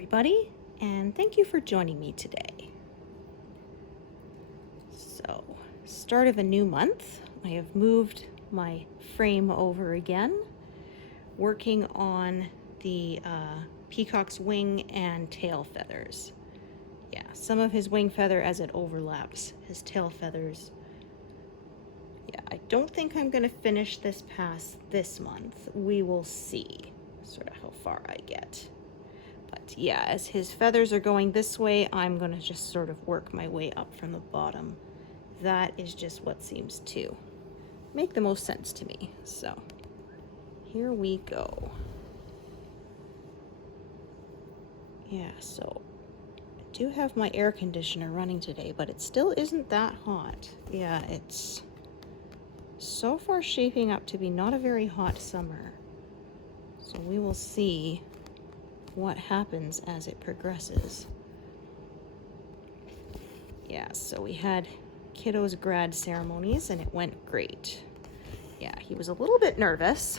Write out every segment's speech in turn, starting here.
everybody, and thank you for joining me today. So, start of a new month. I have moved my frame over again, working on the peacock's wing and tail feathers. Yeah, some of his wing feather as it overlaps his tail feathers. Yeah, I don't think I'm going to finish this past this month. We will see sort of how far I get. But yeah, as his feathers are going this way, I'm going to just sort of work my way up from the bottom. That is just what seems to make the most sense to me. So here we go. Yeah, so I do have my air conditioner running today, but it still isn't that hot. Yeah, it's so far shaping up to be not a very hot summer. So we will see what happens as it progresses. Yeah, so we had kiddo's grad ceremonies and it went great. Yeah, he was a little bit nervous,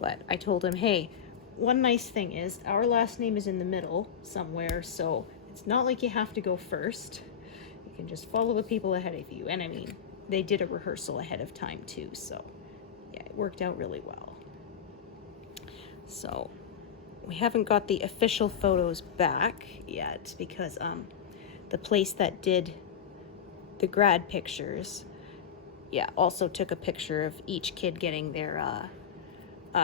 but I told him, hey, one nice thing is our last name is in the middle somewhere, so it's not like you have to go first. You can just follow the people ahead of you. And I mean, they did a rehearsal ahead of time too, so yeah, it worked out really well. So we haven't got the official photos back yet because the place that did the grad pictures, yeah, also took a picture of each kid getting their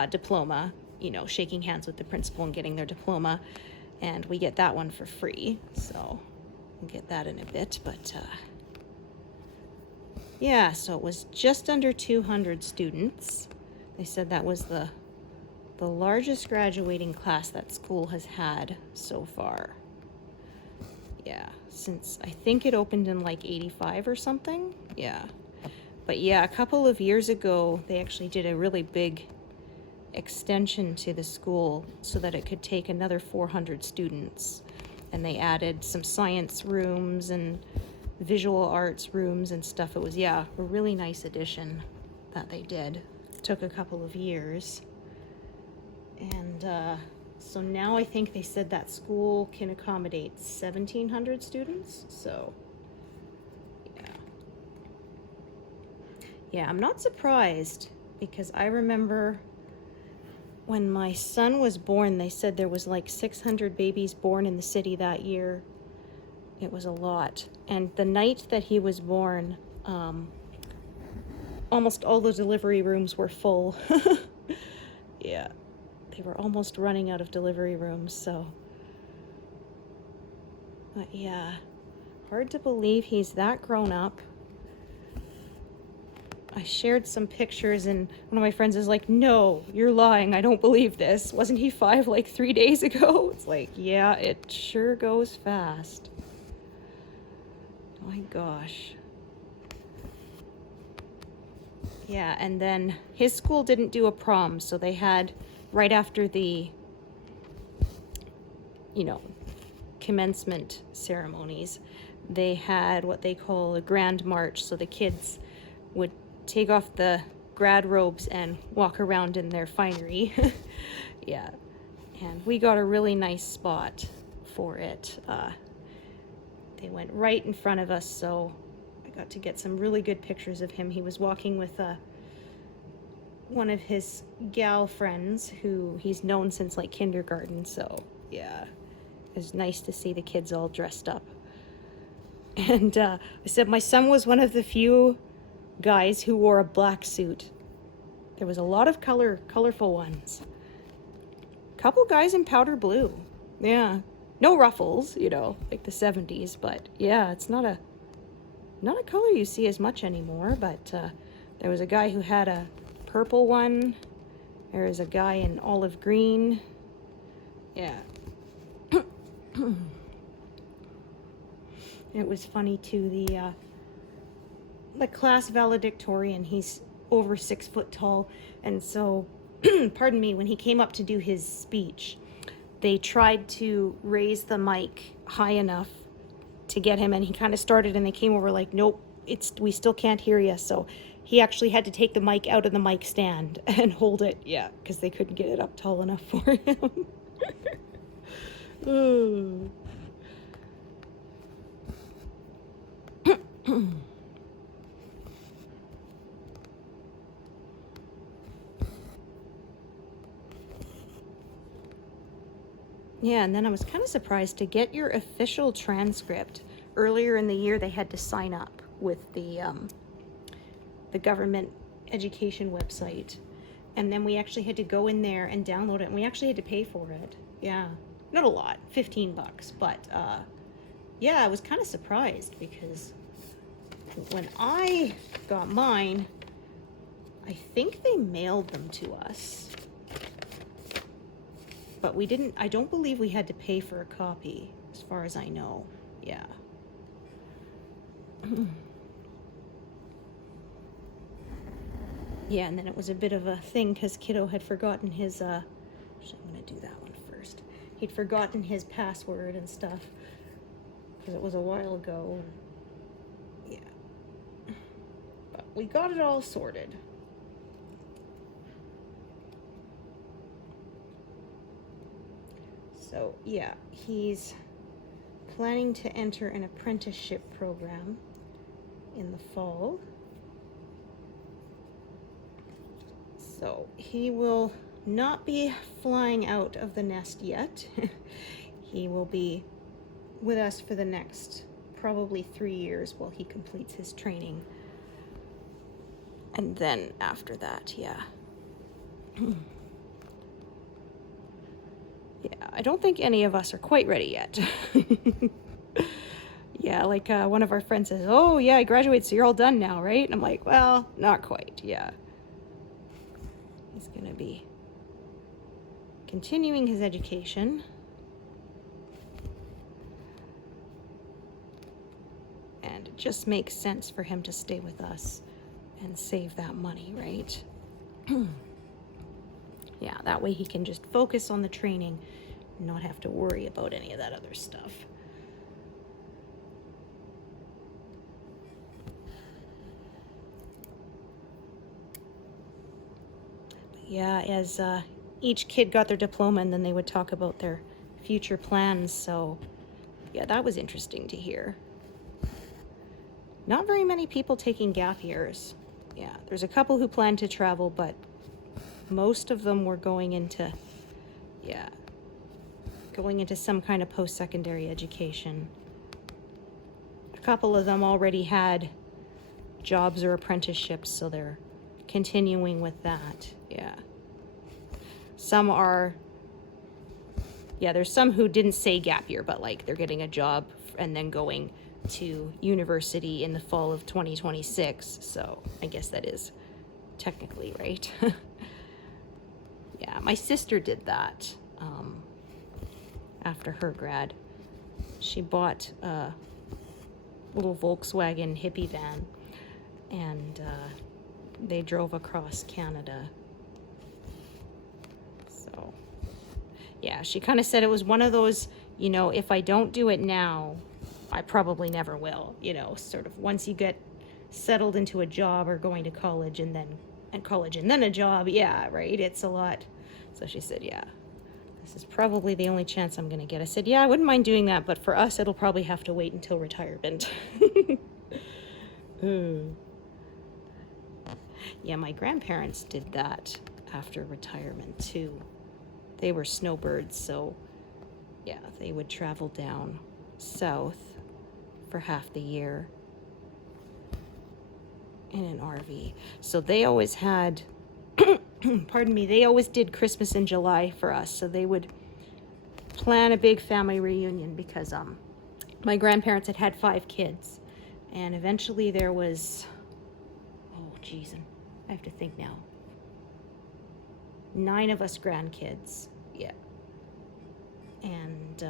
diploma, you know, shaking hands with the principal and getting their diploma, and we get that one for free, so we'll get that in a bit. But yeah, so it was just under 200 students. They said that was the largest graduating class that school has had so far. Yeah, since I think it opened in like 85 or something. Yeah. But yeah, a couple of years ago, they actually did a really big extension to the school so that it could take another 400 students. And they added some science rooms and visual arts rooms and stuff. It was, yeah, a really nice addition that they did. It took a couple of years. And so now I think they said that school can accommodate 1,700 students. So, yeah. Yeah, I'm not surprised because I remember when my son was born, they said there was like 600 babies born in the city that year. It was a lot. And the night that he was born, almost all the delivery rooms were full. Yeah. They were almost running out of delivery rooms, so. But yeah, hard to believe he's that grown up. I shared some pictures and one of my friends is like, no, you're lying. I don't believe this. Wasn't he 5 like 3 days ago? It's like, yeah, it sure goes fast. My gosh. Yeah, and then his school didn't do a prom, so they had, right after the, you know, commencement ceremonies, they had what they call a grand march. So the kids would take off the grad robes and walk around in their finery. Yeah, and we got a really nice spot for it. They went right in front of us, so I got to get some really good pictures of him. He was walking with one of his gal friends who he's known since like kindergarten, so yeah, it was nice to see the kids all dressed up. And I said my son was one of the few guys who wore a black suit. There was a lot of colorful ones. Couple guys in powder blue. Yeah, no ruffles, you know, like the 70s, but yeah, it's not a color you see as much anymore. But there was a guy who had a purple one. There is a guy in olive green. Yeah. It was funny too, the class valedictorian, he's over 6 foot tall, and so pardon me, when he came up to do his speech, they tried to raise the mic high enough to get him, and he kind of started and they came over like, nope, we still can't hear you. So he actually had to take the mic out of the mic stand and hold it, yeah, because they couldn't get it up tall enough for him. Ooh. Yeah, and then I was kind of surprised to get your official transcript. Earlier in the year, they had to sign up with the government education website, and then we actually had to go in there and download it, and we actually had to pay for it. Yeah, not a lot, $15, but yeah, I was kind of surprised because when I got mine, I think they mailed them to us. But we didn't, I don't believe we had to pay for a copy, as far as I know. Yeah. Yeah, and then it was a bit of a thing because Kiddo had forgotten his, actually, I'm going to do that one first. He'd forgotten his password and stuff because it was a while ago. Yeah. But we got it all sorted. So yeah, he's planning to enter an apprenticeship program in the fall. So he will not be flying out of the nest yet. He will be with us for the next probably 3 years while he completes his training. And then after that, yeah. Yeah, I don't think any of us are quite ready yet. Yeah, like one of our friends says, oh yeah, I graduated, so you're all done now, right? And I'm like, well, not quite, yeah. He's gonna be continuing his education. And it just makes sense for him to stay with us and save that money, right? Yeah, that way he can just focus on the training and not have to worry about any of that other stuff. But yeah, as each kid got their diploma, and then they would talk about their future plans, so yeah, that was interesting to hear. Not very many people taking gap years. Yeah, there's a couple who plan to travel, but most of them were going into, yeah, going into some kind of post-secondary education. A couple of them already had jobs or apprenticeships, so they're continuing with that, yeah. Some are, yeah, there's some who didn't say gap year, but like they're getting a job and then going to university in the fall of 2026, so I guess that is technically right. Yeah, my sister did that after her grad. She bought a little Volkswagen hippie van, and they drove across Canada. So yeah, she kind of said it was one of those, you know, if I don't do it now, I probably never will, you know, sort of once you get settled into a job or going to college and then a job, yeah, right, it's a lot. So she said, yeah, this is probably the only chance I'm gonna get. I said, yeah, I wouldn't mind doing that, but for us it'll probably have to wait until retirement. Yeah, my grandparents did that after retirement too. They were snowbirds, so yeah, they would travel down south for half the year in an RV. So they always had, pardon me, they always did Christmas in July for us. So they would plan a big family reunion because my grandparents had 5 kids, and eventually there was, oh geez, I have to think now, 9 of us grandkids, yeah. And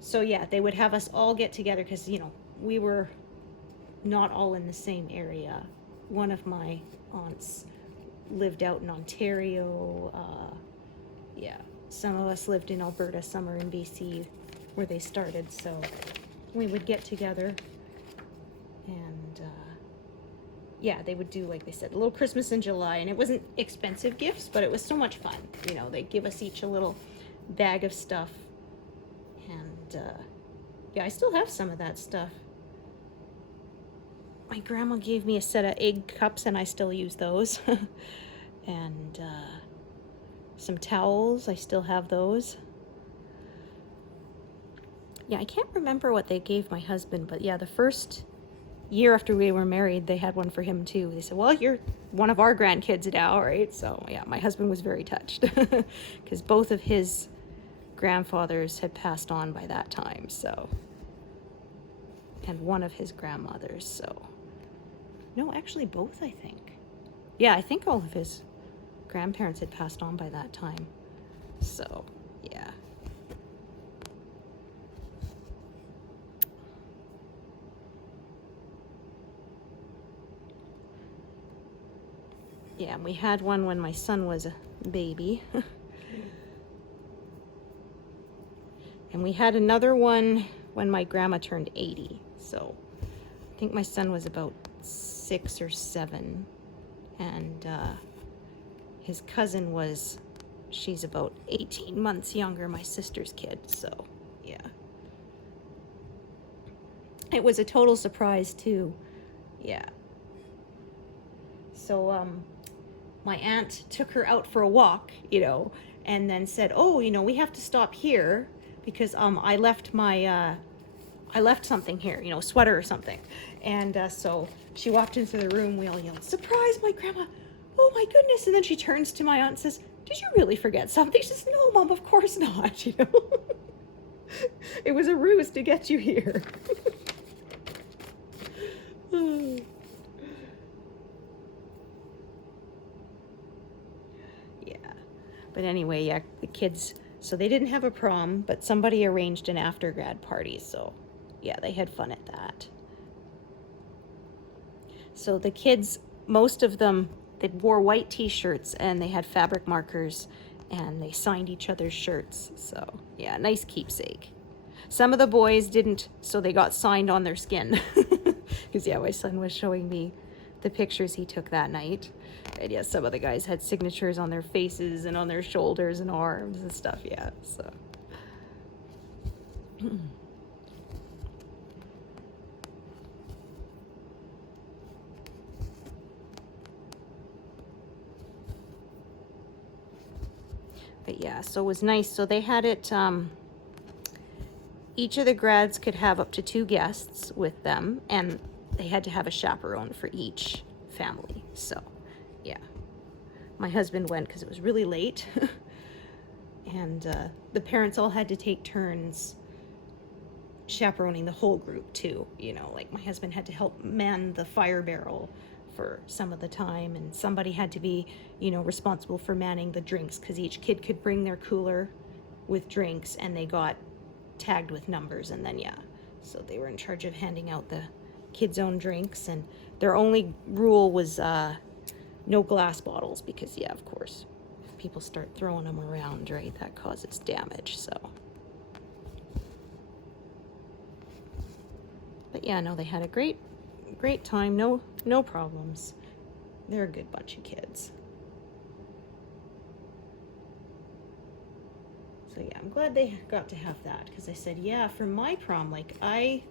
so yeah, they would have us all get together because, you know, we were not all in the same area. One of my aunts lived out in Ontario. Yeah, some of us lived in Alberta, some are in BC where they started. So we would get together and yeah, they would do, like they said, a little Christmas in July, and it wasn't expensive gifts, but it was so much fun. You know, they'd give us each a little bag of stuff. And yeah, I still have some of that stuff. My grandma gave me a set of egg cups and I still use those. And some towels, I still have those. Yeah, I can't remember what they gave my husband, but yeah, the first year after we were married, they had one for him too. They said, well, you're one of our grandkids now, right? So yeah, my husband was very touched because both of his grandfathers had passed on by that time, so. And one of his grandmothers, so. No, actually both, I think. Yeah, I think all of his grandparents had passed on by that time. So, yeah. Yeah, and we had one when my son was a baby. And we had another one when my grandma turned 80. So I think my son was about 6 or 7. And his cousin was, she's about 18 months younger, my sister's kid. So, yeah. It was a total surprise, too. Yeah. So, my aunt took her out for a walk, you know, and then said, oh, you know, we have to stop here because I left my, I left something here, you know, a sweater or something. And so she walked into the room, we all yelled, surprise, my grandma, oh my goodness. And then she turns to my aunt and says, did you really forget something? She says, no, Mom, of course not, you know. It was a ruse to get you here. But anyway, yeah, the kids, so they didn't have a prom, but somebody arranged an after grad party. So yeah, they had fun at that. So the kids, most of them, they wore white t-shirts and they had fabric markers and they signed each other's shirts. So yeah, nice keepsake. Some of the boys didn't, so they got signed on their skin. Because yeah, my son was showing me the pictures he took that night. And yeah, some of the guys had signatures on their faces and on their shoulders and arms and stuff, yeah, so. But yeah, so it was nice. So they had it, each of the grads could have up to 2 guests with them, and they had to have a chaperone for each family, so. Yeah, my husband went because it was really late. And the parents all had to take turns chaperoning the whole group too, you know, like my husband had to help man the fire barrel for some of the time, and somebody had to be, you know, responsible for manning the drinks because each kid could bring their cooler with drinks and they got tagged with numbers, and then yeah, so they were in charge of handing out the kids' own drinks, and their only rule was no glass bottles because, yeah, of course, if people start throwing them around, right, that causes damage, so. But yeah, no, they had a great time, no problems. They're a good bunch of kids. So yeah, I'm glad they got to have that because I said, yeah, for my prom, like I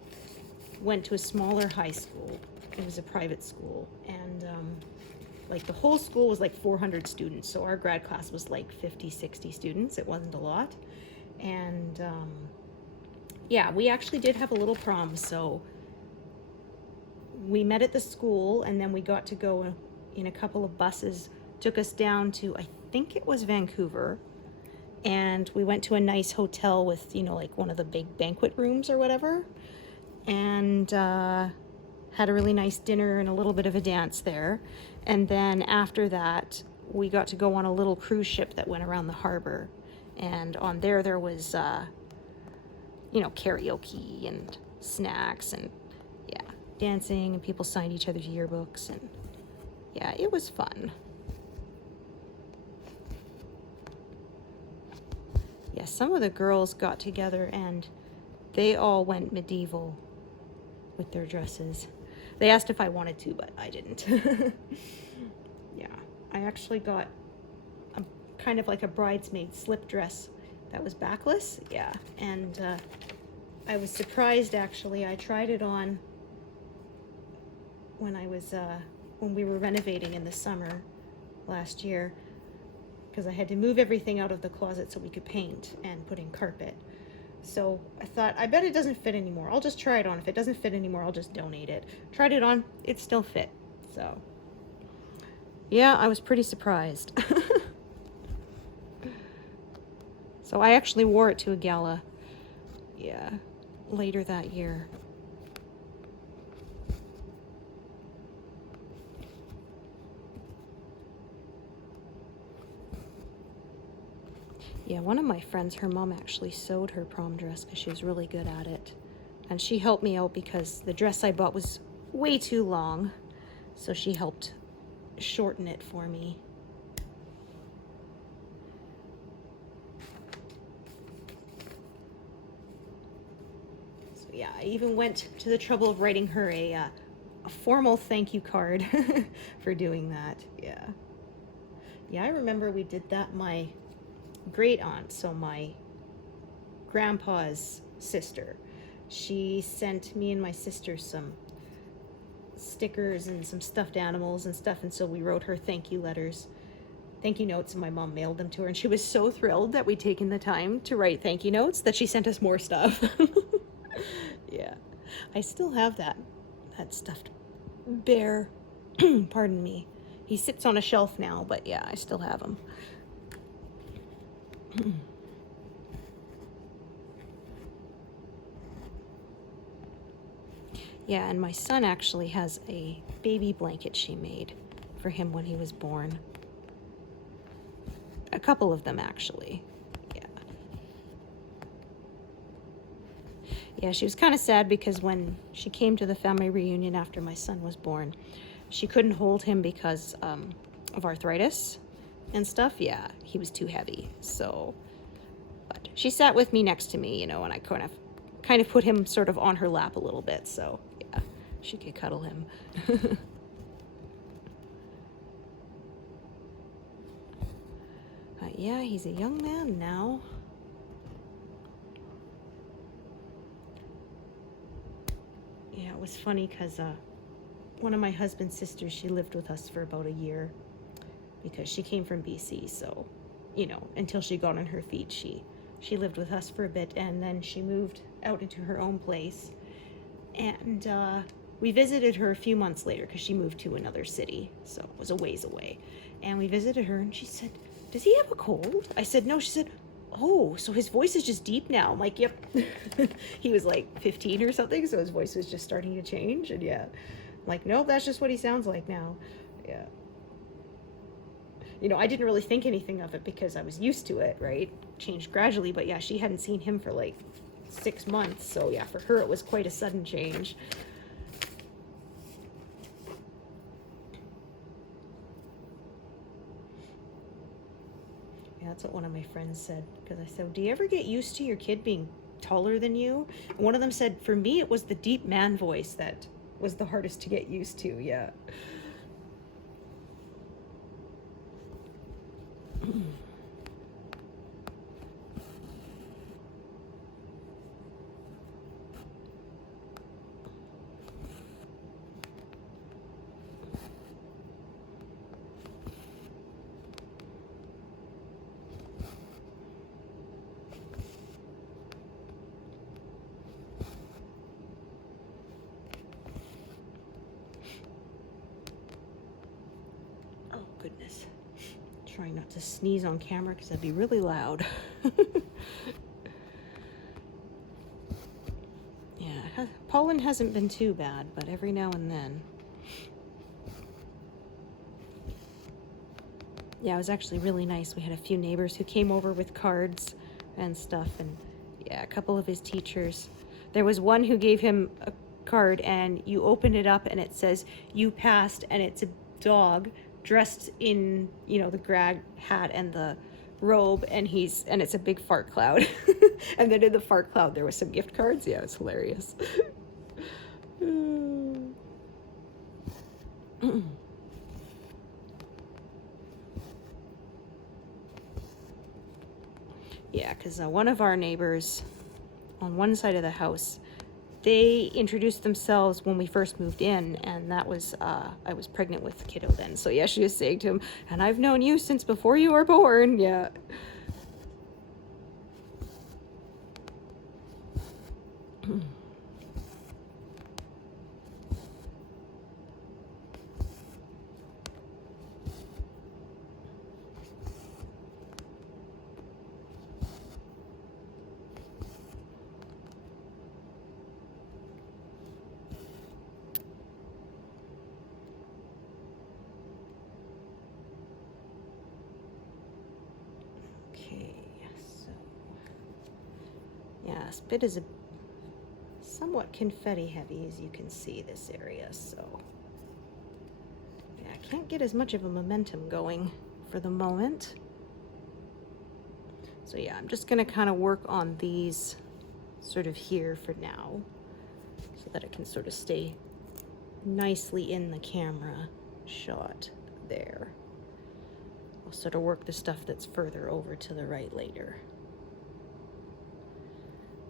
went to a smaller high school. It was a private school, and like the whole school was like 400 students, so our grad class was like 50, 60 students. It wasn't a lot. And yeah, we actually did have a little prom, so we met at the school, and then we got to go in a couple of buses, took us down to, I think it was Vancouver, and we went to a nice hotel with, you know, like one of the big banquet rooms or whatever, and had a really nice dinner and a little bit of a dance there. And then after that, we got to go on a little cruise ship that went around the harbor. And on there was, you know, karaoke and snacks and, yeah, dancing, and people signed each other's yearbooks. And, yeah, it was fun. Yeah, some of the girls got together and they all went medieval with their dresses. They asked if I wanted to, but I didn't. Yeah, I actually got a kind of like a bridesmaid slip dress that was backless. Yeah, and I was surprised actually. I tried it on when I was when we were renovating in the summer last year, because I had to move everything out of the closet so we could paint and put in carpet. So I thought, I bet it doesn't fit anymore. I'll just try it on. If it doesn't fit anymore, I'll just donate it. Tried it on, it still fit. So yeah, I was pretty surprised. So I actually wore it to a gala, yeah, later that year. Yeah, one of my friends, her mom actually sewed her prom dress because she was really good at it. And she helped me out because the dress I bought was way too long. So she helped shorten it for me. So yeah, I even went to the trouble of writing her a formal thank you card for doing that. Yeah. Yeah, I remember we did that. My great aunt, so my grandpa's sister, she sent me and my sister some stickers and some stuffed animals and stuff, and so we wrote her thank you letters, thank you notes, and my mom mailed them to her, and she was so thrilled that we'd taken the time to write thank you notes that she sent us more stuff. Yeah, I still have that stuffed bear. Pardon me. He sits on a shelf now, but yeah, I still have him. Yeah, and my son actually has a baby blanket she made for him when he was born. A couple of them, actually. Yeah. Yeah, she was kind of sad because when she came to the family reunion after my son was born, she couldn't hold him because of arthritis and stuff. Yeah, he was too heavy. So, but she sat with me next to me, you know, and I kind of put him sort of on her lap a little bit. So, yeah, she could cuddle him. Yeah, he's a young man now. Yeah, it was funny because one of my husband's sisters, she lived with us for about a year because she came from BC. So, you know, until she got on her feet, she lived with us for a bit, and then she moved out into her own place. And we visited her a few months later because she moved to another city, so it was a ways away. And we visited her, and she said, "Does he have a cold?" I said, "No." She said, "Oh, so his voice is just deep now." I'm like, "Yep." He was like 15 or something, so his voice was just starting to change. And yeah, I'm like, "Nope, that's just what he sounds like now." Yeah. You know, I didn't really think anything of it because I was used to it, right? Changed gradually, but yeah, she hadn't seen him for like 6 months, so yeah, for her it was quite a sudden change. Yeah, that's what one of my friends said, because I said, "Do you ever get used to your kid being taller than you?" And one of them said, "For me, it was the deep man voice that was the hardest to get used to." Yeah. Oh, goodness. Trying not to sneeze on camera because that'd be really loud. Yeah, pollen hasn't been too bad, but every now and then. Yeah, it was actually really nice. We had a few neighbors who came over with cards and stuff, and yeah, a couple of his teachers. There was one who gave him a card, and you open it up and it says, "You passed," and it's a dog dressed in, you know, the grad hat and the robe, and it's a big fart cloud. And then in the fart cloud there was some gift cards. Yeah, it's hilarious. Yeah, because one of our neighbors on one side of the house, they introduced themselves when we first moved in, and that was, I was pregnant with the kiddo then. So yeah, she was saying to him, and I've known you since before you were born. Yeah. Okay, so yeah, this bit is a somewhat confetti heavy, as you can see this area, so yeah, I can't get as much of a momentum going for the moment. So yeah, I'm just gonna kind of work on these sort of here for now, so that it can sort of stay nicely in the camera shot there. I'll sort of work the stuff that's further over to the right later,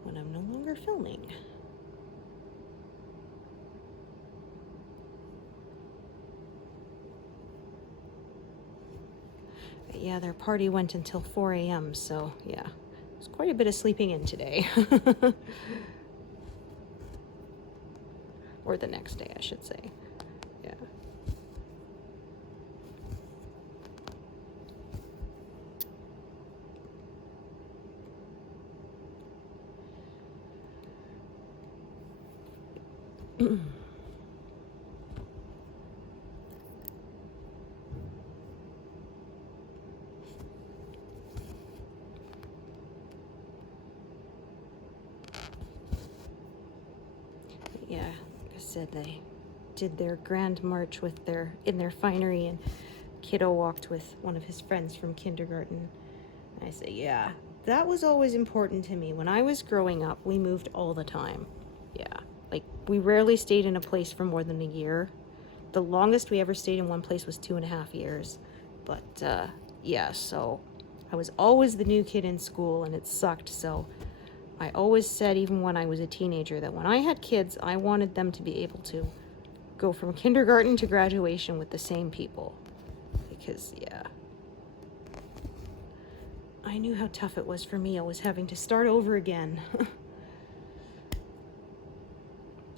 when I'm no longer filming. But yeah, their party went until 4 a.m., so yeah, there's quite a bit of sleeping in today. Or the next day, I should say. Yeah. Yeah, like I said, they did their grand march with in their finery, and kiddo walked with one of his friends from kindergarten. And I said, yeah, that was always important to me. When I was growing up, we moved all the time. Yeah, like we rarely stayed in a place for more than a year. The longest we ever stayed in one place was 2.5 years. But yeah, so I was always the new kid in school, and it sucked. So I always said, even when I was a teenager, that when I had kids, I wanted them to be able to go from kindergarten to graduation with the same people. Because, yeah, I knew how tough it was for me, always having to start over again.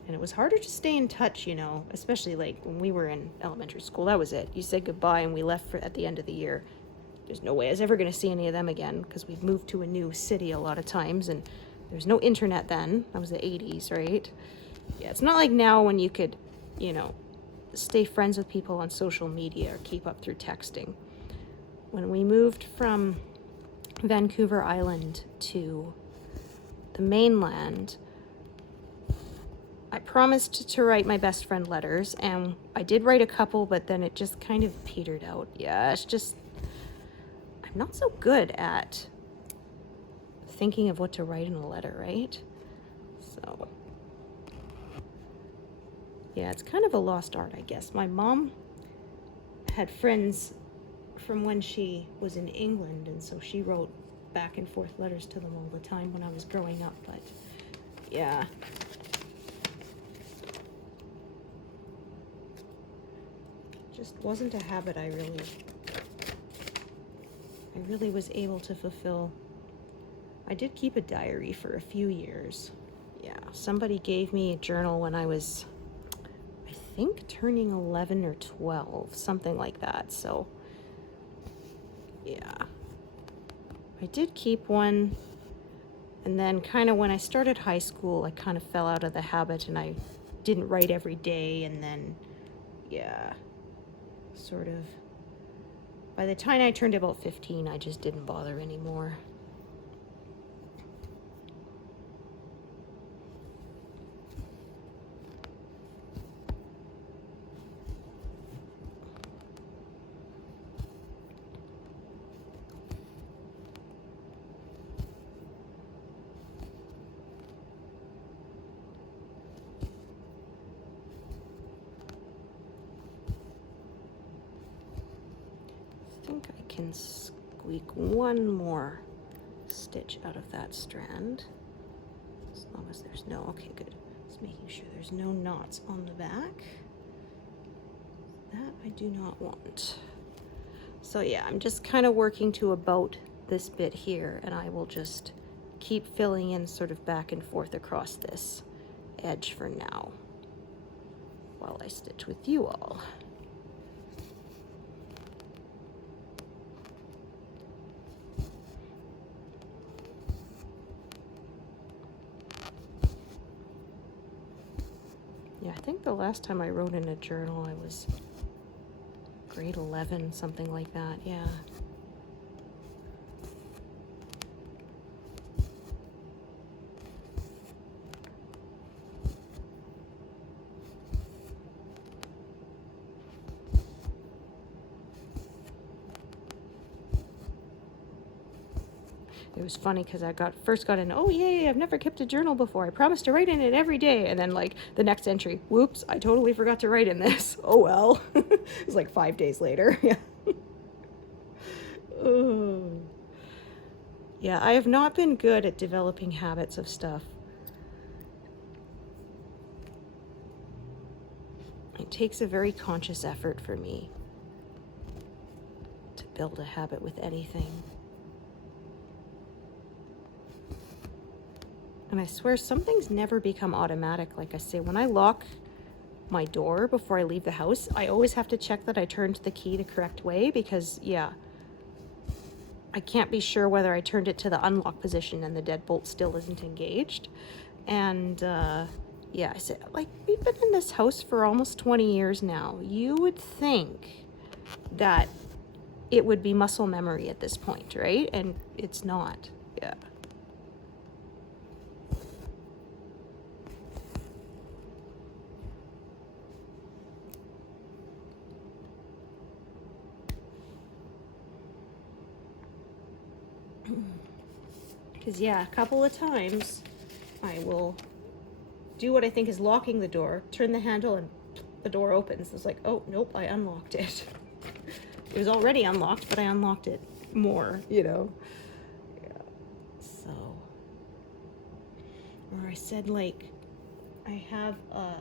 And it was harder to stay in touch, you know, especially like when we were in elementary school. That was it. You said goodbye and we left at the end of the year. There's no way I was ever going to see any of them again, because we'd moved to a new city a lot of times, and there's no internet then. That was the 80s, right? Yeah, it's not like now when you could, you know, stay friends with people on social media or keep up through texting. When we moved from Vancouver Island to the mainland, I promised to write my best friend letters, and I did write a couple, but then it just kind of petered out. Yeah, it's just, I'm not so good at thinking of what to write in a letter, right? So yeah, it's kind of a lost art, I guess. My mom had friends from when she was in England, and so she wrote back and forth letters to them all the time when I was growing up, but yeah. Just wasn't a habit I really was able to fulfill. I did keep a diary for a few years. Yeah, somebody gave me a journal when I was, I think, turning 11 or 12, something like that. So yeah, I did keep one, and then kind of when I started high school, I kind of fell out of the habit, and I didn't write every day, and then yeah, sort of by the time I turned about 15, I just didn't bother anymore. I think I can squeak one more stitch stitch out of that strand. As long as there's no, okay, good. Just making sure there's no knots on the back. That I do not want. So yeah, I'm just kind of working to about this bit here, and I will just keep filling in sort of back and forth across this edge for now while I stitch with you all. Yeah, I think the last time I wrote in a journal, I was grade 11, something like that, yeah. It was funny because I first got in, oh yay, I've never kept a journal before. I promised to write in it every day. And then like the next entry, whoops, I totally forgot to write in this. Oh well. It was like 5 days later. Yeah. Oh. Yeah, I have not been good at developing habits of stuff. It takes a very conscious effort for me to build a habit with anything. And I swear some things never become automatic. Like I say, when I lock my door before I leave the house, I always have to check that I turned the key the correct way because, yeah, I can't be sure whether I turned it to the unlock position and the deadbolt still isn't engaged. And, yeah, I said, like, we've been in this house for almost 20 years now. You would think that it would be muscle memory at this point, right? And it's not, yeah. Because, yeah, a couple of times I will do what I think is locking the door, turn the handle, and the door opens. It's like, oh, nope, I unlocked it. It was already unlocked, but I unlocked it more, you know? Yeah. So, or I said, like, I have a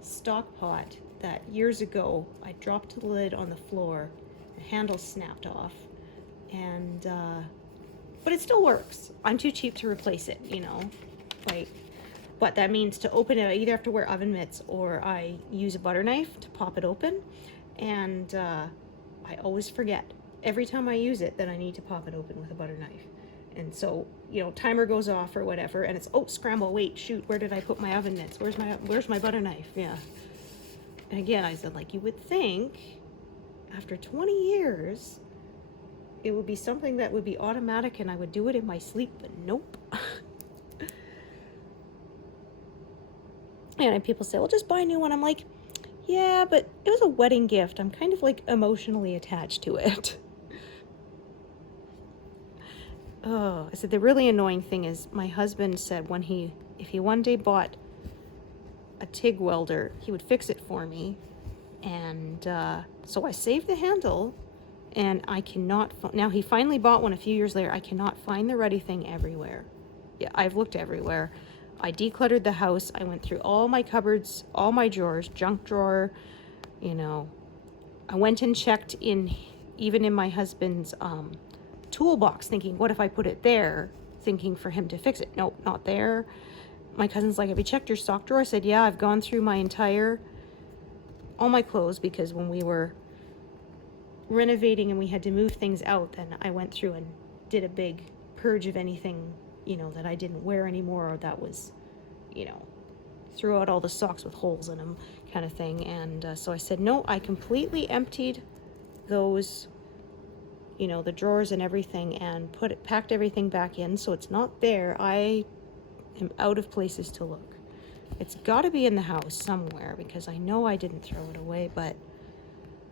stock pot that years ago I dropped the lid on the floor, the handle snapped off, and, but it still works. I'm too cheap to replace it, you know, like, but that means to open it, I either have to wear oven mitts or I use a butter knife to pop it open, and I always forget every time I use it that I need to pop it open with a butter knife. And so, you know, timer goes off or whatever, and it's, oh, scramble, wait, shoot, where did I put my oven mitts? Where's my butter knife? Yeah. And again, I said, like, you would think after 20 years, it would be something that would be automatic and I would do it in my sleep, but nope. And people say, well, just buy a new one. I'm like, yeah, but it was a wedding gift. I'm kind of like emotionally attached to it. Oh, I said, the really annoying thing is my husband said if he one day bought a TIG welder, he would fix it for me. And so I saved the handle. And I cannot, now he finally bought one a few years later. I cannot find the ready thing everywhere. Yeah, I've looked everywhere. I decluttered the house. I went through all my cupboards, all my drawers, junk drawer, you know. I went and checked even in my husband's toolbox, thinking, what if I put it there? Thinking for him to fix it. Nope, not there. My cousin's like, have you checked your sock drawer? I said, yeah, I've gone through all my clothes, because when we were renovating and we had to move things out, then I went through and did a big purge of anything, you know, that I didn't wear anymore, or that was, you know, threw out all the socks with holes in them kind of thing. And so I said, no, I completely emptied those, you know, the drawers and everything, and packed everything back in, so it's not there. I am out of places to look. It's got to be in the house somewhere, because I know I didn't throw it away, but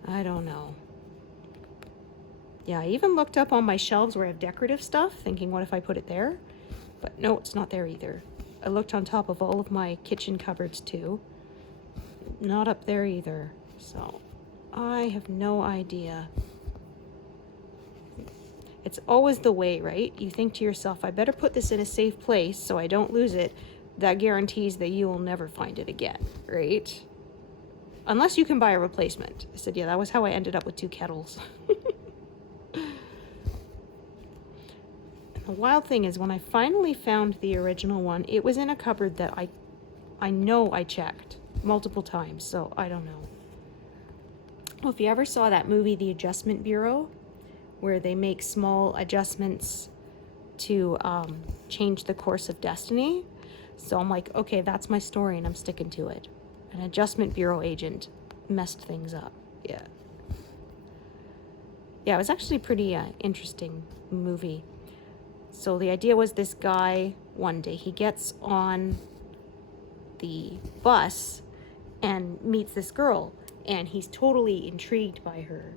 I don't know. Yeah, I even looked up on my shelves where I have decorative stuff, thinking, what if I put it there? But no, it's not there either. I looked on top of all of my kitchen cupboards too. Not up there either. So I have no idea. It's always the way, right? You think to yourself, I better put this in a safe place so I don't lose it. That guarantees that you will never find it again, right? Unless you can buy a replacement. I said, yeah, that was how I ended up with 2 kettles. The wild thing is, when I finally found the original one, it was in a cupboard that I know I checked multiple times, so I don't know. Well, if you ever saw that movie, The Adjustment Bureau, where they make small adjustments to change the course of destiny. So I'm like, okay, that's my story, and I'm sticking to it. An Adjustment Bureau agent messed things up. Yeah. Yeah, it was actually a pretty interesting movie. So the idea was, this guy, one day, he gets on the bus and meets this girl, and he's totally intrigued by her,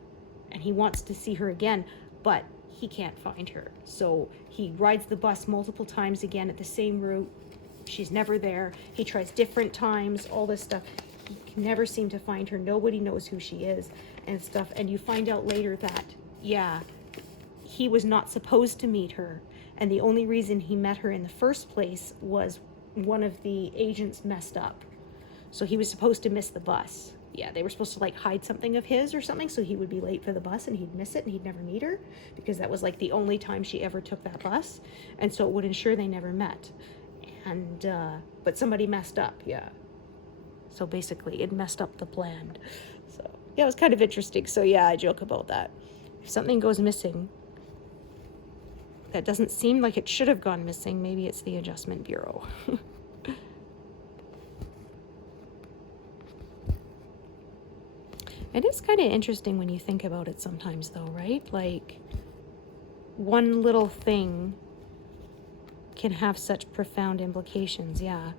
and he wants to see her again, but he can't find her. So he rides the bus multiple times again at the same route. She's never there. He tries different times, all this stuff. He can never seem to find her. Nobody knows who she is and stuff. And you find out later that, yeah, he was not supposed to meet her. And the only reason he met her in the first place was one of the agents messed up. So he was supposed to miss the bus. Yeah, they were supposed to like hide something of his or something, so he would be late for the bus and he'd miss it and he'd never meet her, because that was like the only time she ever took that bus. And so it would ensure they never met. And, but somebody messed up, yeah. So basically it messed up the plan. So yeah, it was kind of interesting. So yeah, I joke about that. If something goes missing that doesn't seem like it should have gone missing, maybe it's the Adjustment Bureau. It is kind of interesting when you think about it sometimes, though, right? Like, one little thing can have such profound implications, yeah.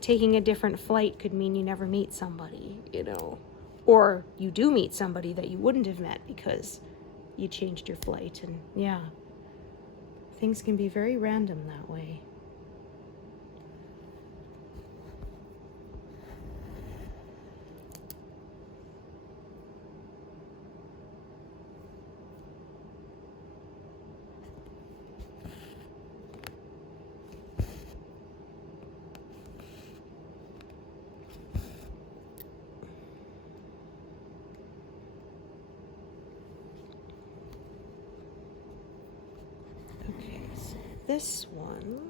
Taking a different flight could mean you never meet somebody, you know. Or you do meet somebody that you wouldn't have met because you changed your flight, and yeah. Things can be very random that way. Okay, so this one,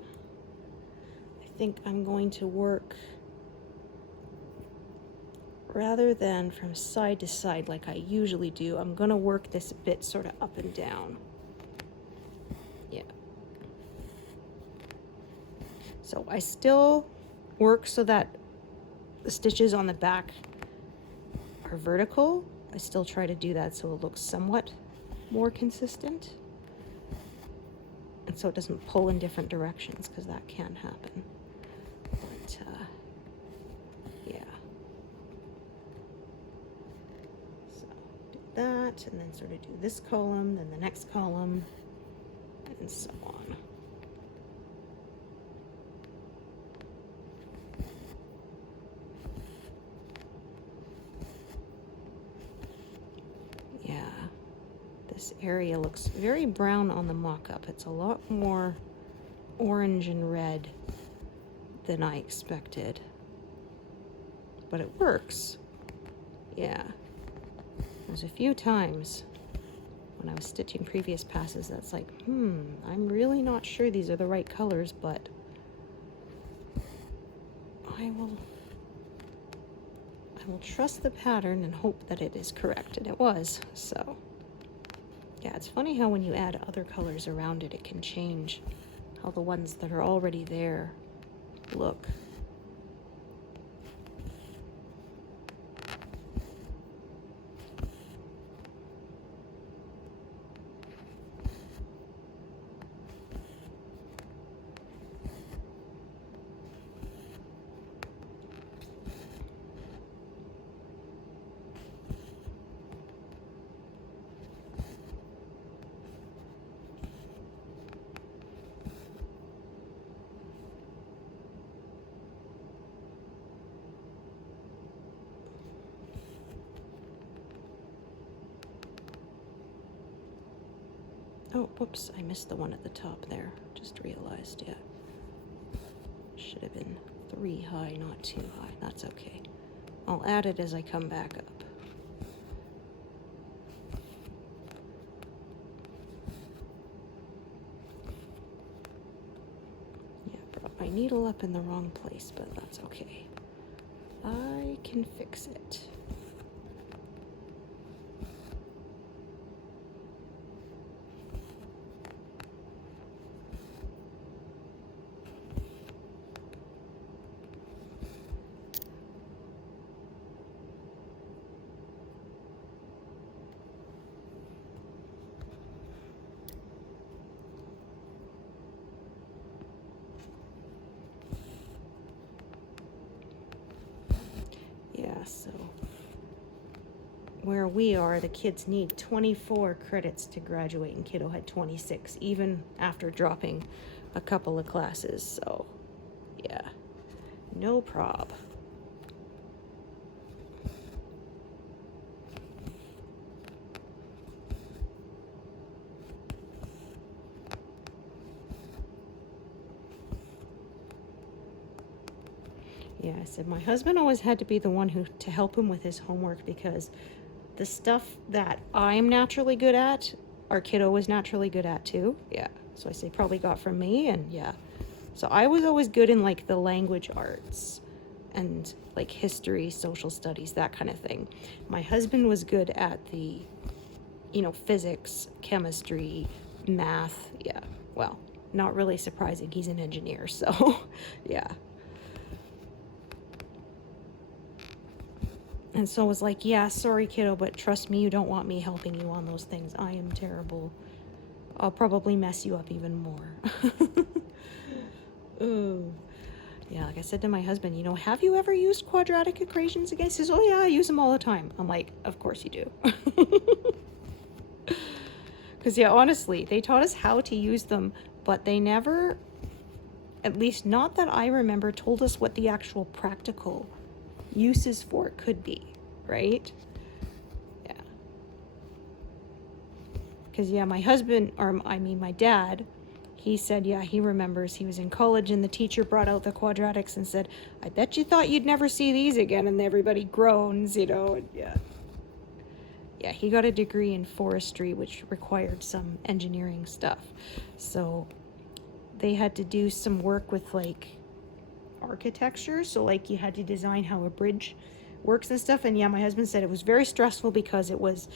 I think I'm going to work, rather than from side to side like I usually do, I'm going to work this bit sort of up and down. Yeah. So I still work so that the stitches on the back are vertical. I still try to do that so it looks somewhat more consistent. And so it doesn't pull in different directions, because that can happen. But, yeah. So do that, and then sort of do this column, then the next column, and so on. Yeah. This area looks very brown on the mock-up. It's a lot more orange and red than I expected. But it works. Yeah. There's a few times when I was stitching previous passes that's like, I'm really not sure these are the right colors, but I will trust the pattern and hope that it is correct, and it was. So yeah, it's funny how when you add other colors around it, it can change how the ones that are already there look. Oh, whoops, I missed the one at the top there. Just realized, yeah. Should have been 3 high, not 2 high. That's okay. I'll add it as I come back up. Yeah, brought my needle up in the wrong place, but that's okay. I can fix it. Yeah, so where we are, the kids need 24 credits to graduate, and kiddo had 26, even after dropping a couple of classes. So, yeah, no prob. Yeah, I said my husband always had to be the one to help him with his homework, because the stuff that I'm naturally good at, our kiddo was naturally good at too. Yeah, so I say probably got from me, and yeah. So I was always good in like the language arts and like history, social studies, that kind of thing. My husband was good at the, physics, chemistry, math. Yeah, well, not really surprising. He's an engineer, so yeah. And so I was like, yeah, sorry, kiddo, but trust me, you don't want me helping you on those things. I am terrible. I'll probably mess you up even more. Ooh. Yeah, like I said to my husband, have you ever used quadratic equations again? He says, oh yeah, I use them all the time. I'm like, of course you do. Because yeah, honestly, they taught us how to use them, but they never, at least not that I remember, told us what the actual practical uses for it could be, right? Yeah. Because yeah, my husband, or I mean my dad, he said, yeah, he remembers he was in college and the teacher brought out the quadratics and said, I bet you thought you'd never see these again, and everybody groans, and yeah. Yeah, he got a degree in forestry, which required some engineering stuff. So they had to do some work with like architecture, so like you had to design how a bridge works and stuff. And yeah, my husband said it was very stressful because it was,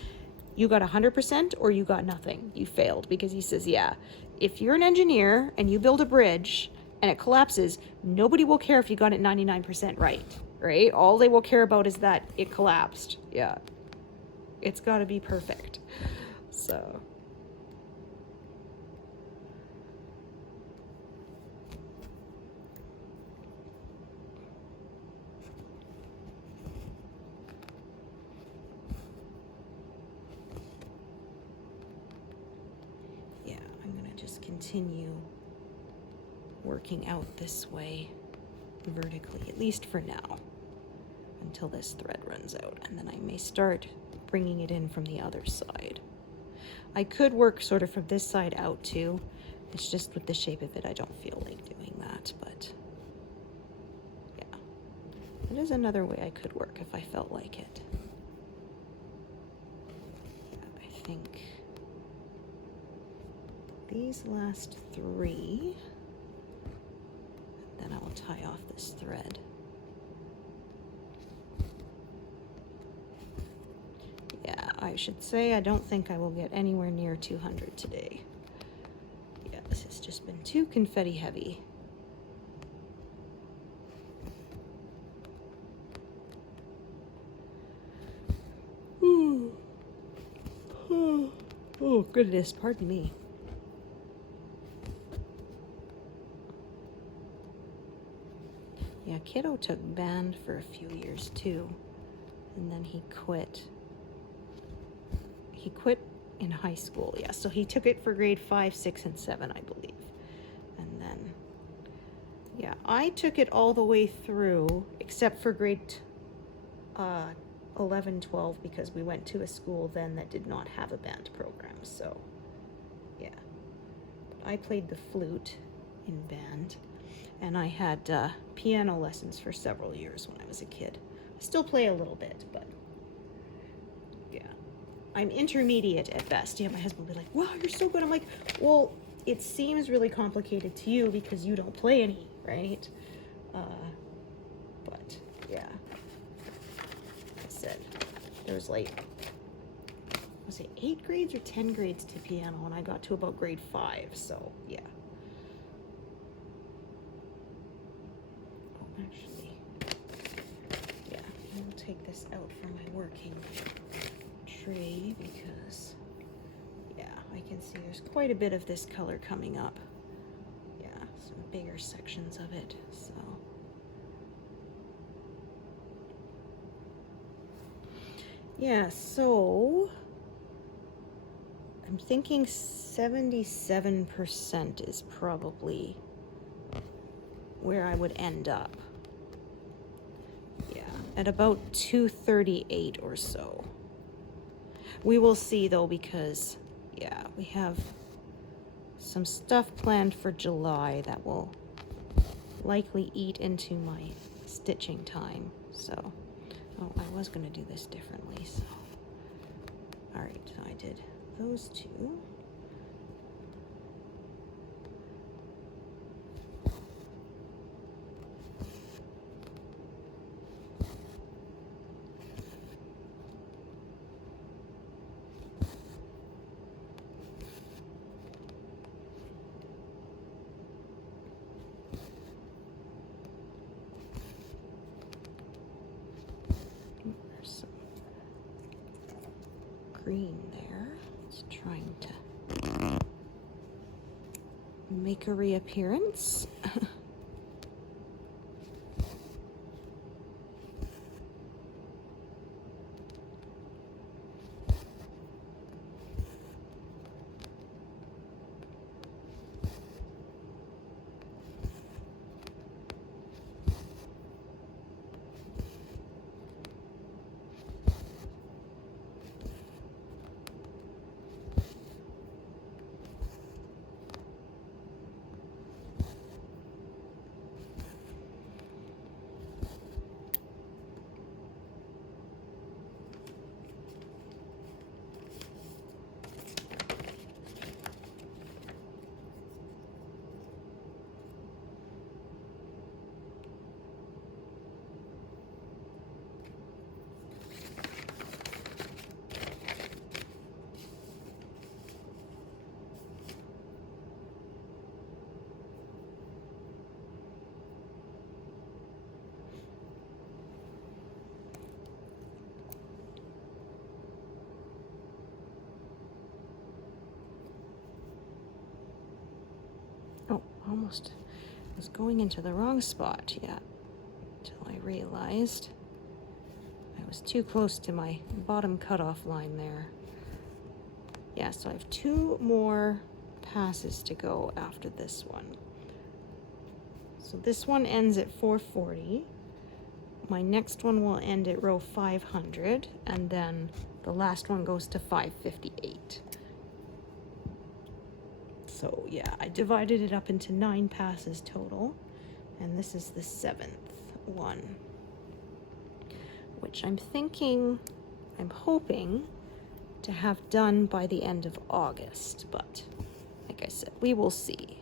you got 100% or you got nothing, you failed. Because he says, yeah, if you're an engineer and you build a bridge and it collapses, nobody will care if you got it 99% right? All they will care about is that it collapsed. Yeah, it's got to be perfect. So continue working out this way vertically, at least for now, until this thread runs out, and then I may start bringing it in from the other side. I could work sort of from this side out too. It's just with the shape of it, I don't feel like doing that, but yeah, it is another way I could work if I felt like it. Yeah, I think these last 3, then I will tie off this thread. Yeah, I should say I don't think I will get anywhere near 200 today. Yeah, this has just been too confetti heavy. Oh, goodness, pardon me. Yeah, kiddo took band for a few years too, and then he quit. He quit in high school, yeah, so he took it for grade 5, 6, and 7, I believe. And then, yeah, I took it all the way through, except for grade 11, 12, because we went to a school then that did not have a band program, so, yeah. I played the flute in band, and I had piano lessons for several years when I was a kid. I still play a little bit, but yeah. I'm intermediate at best. Yeah, my husband will be like, wow, you're so good. I'm like, well, it seems really complicated to you because you don't play any, right? But yeah, like I said, there was like, was it 8 grades or 10 grades to piano, and I got to about grade 5, so yeah. Oh, actually, yeah, I'll take this out for my working tray because, yeah, I can see there's quite a bit of this color coming up. Yeah, some bigger sections of it, so. Yeah, so I'm thinking 77% is probably where I would end up. Yeah, at about 238 or so. We will see though, because yeah, we have some stuff planned for July that will likely eat into my stitching time. So, oh, I was going to do this differently. So, all right, so I did those two. There's some green there. It's trying to make a reappearance. Oh, almost was going into the wrong spot, yeah, until I realized I was too close to my bottom cutoff line there. Yeah, so I have 2 more passes to go after this one. So this one ends at 440. My next one will end at row 500, and then the last one goes to 558. So yeah, I divided it up into 9 passes total, and this is the 7th one, which I'm hoping to have done by the end of August, but like I said, we will see.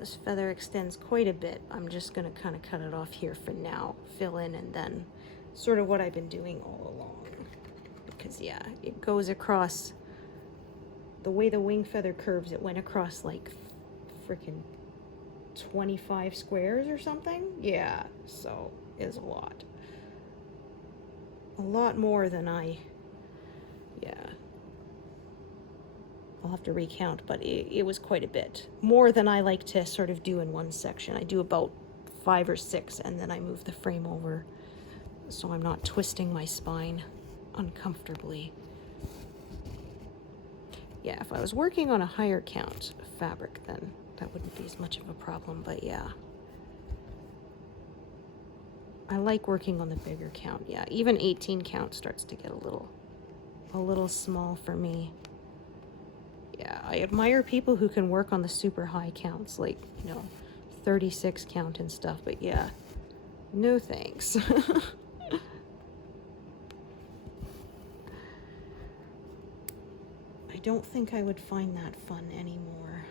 this feather extends quite a bit. I'm just gonna kind of cut it off here for now, fill in, and then sort of what I've been doing all along. Because yeah, it goes across, the way the wing feather curves, it went across like freaking 25 squares or something. Yeah, so it's a lot. A lot more than yeah. I'll have to recount, but it was quite a bit. More than I like to sort of do in one section. I do about 5 or 6, and then I move the frame over so I'm not twisting my spine uncomfortably. Yeah, if I was working on a higher count of fabric, then that wouldn't be as much of a problem, but yeah. I like working on the bigger count. Yeah, even 18 count starts to get a little small for me. Yeah, I admire people who can work on the super high counts, like, 36 count and stuff, but yeah, no thanks. I don't think I would find that fun anymore.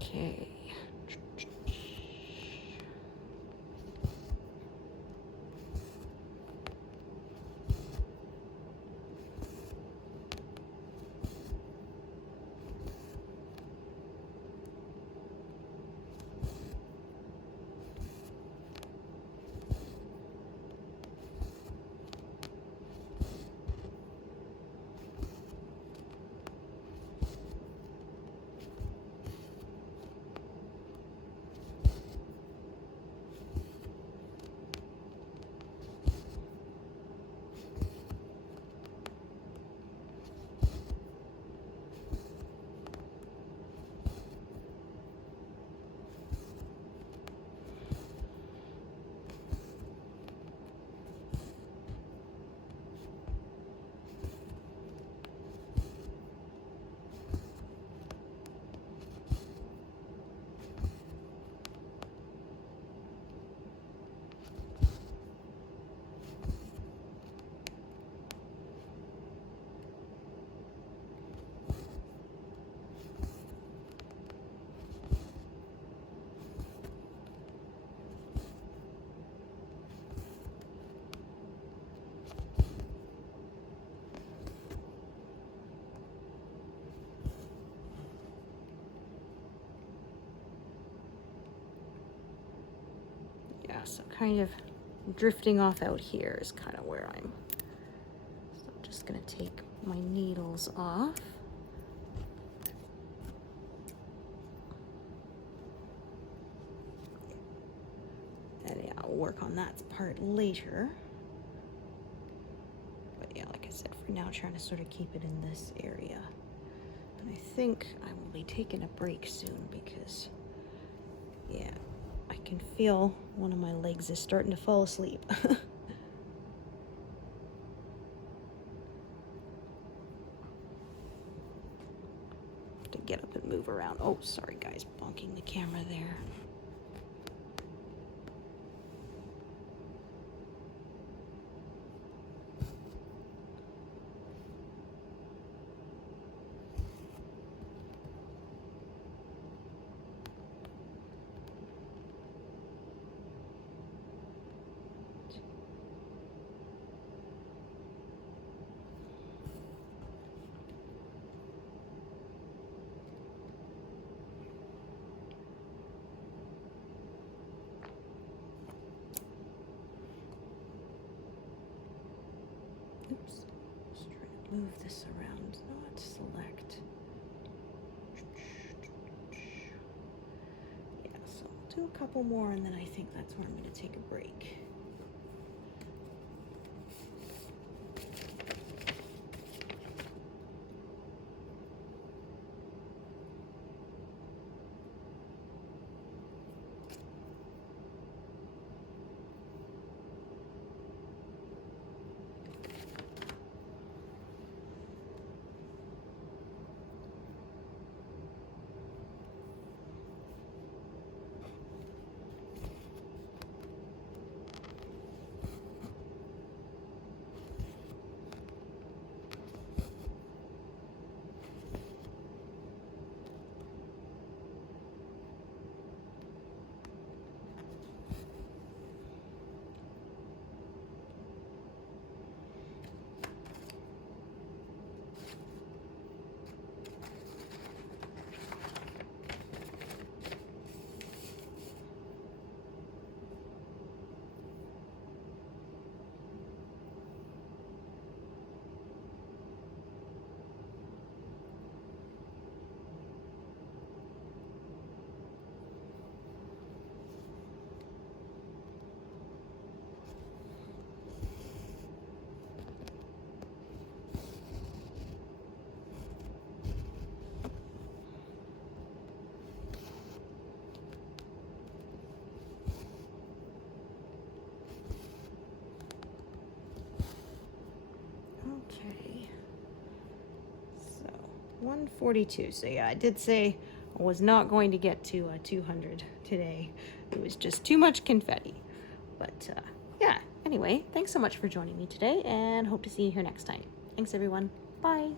Okay. Yeah, so kind of drifting off out here is kind of where I'm. So I'm just gonna take my needles off. And yeah, I'll work on that part later. But yeah, like I said, for now, trying to sort of keep it in this area. And I think I will be taking a break soon because, yeah, I can feel one of my legs is starting to fall asleep. To get up and move around. Oh, sorry guys, bonking the camera there. Oops, just trying to move this around, not select. Yeah, so I'll do a couple more and then I think that's where I'm going to take a break. 142. So yeah, I did say I was not going to get to 200 today. It was just too much confetti. But yeah, anyway, thanks so much for joining me today, and hope to see you here next time. Thanks everyone. Bye.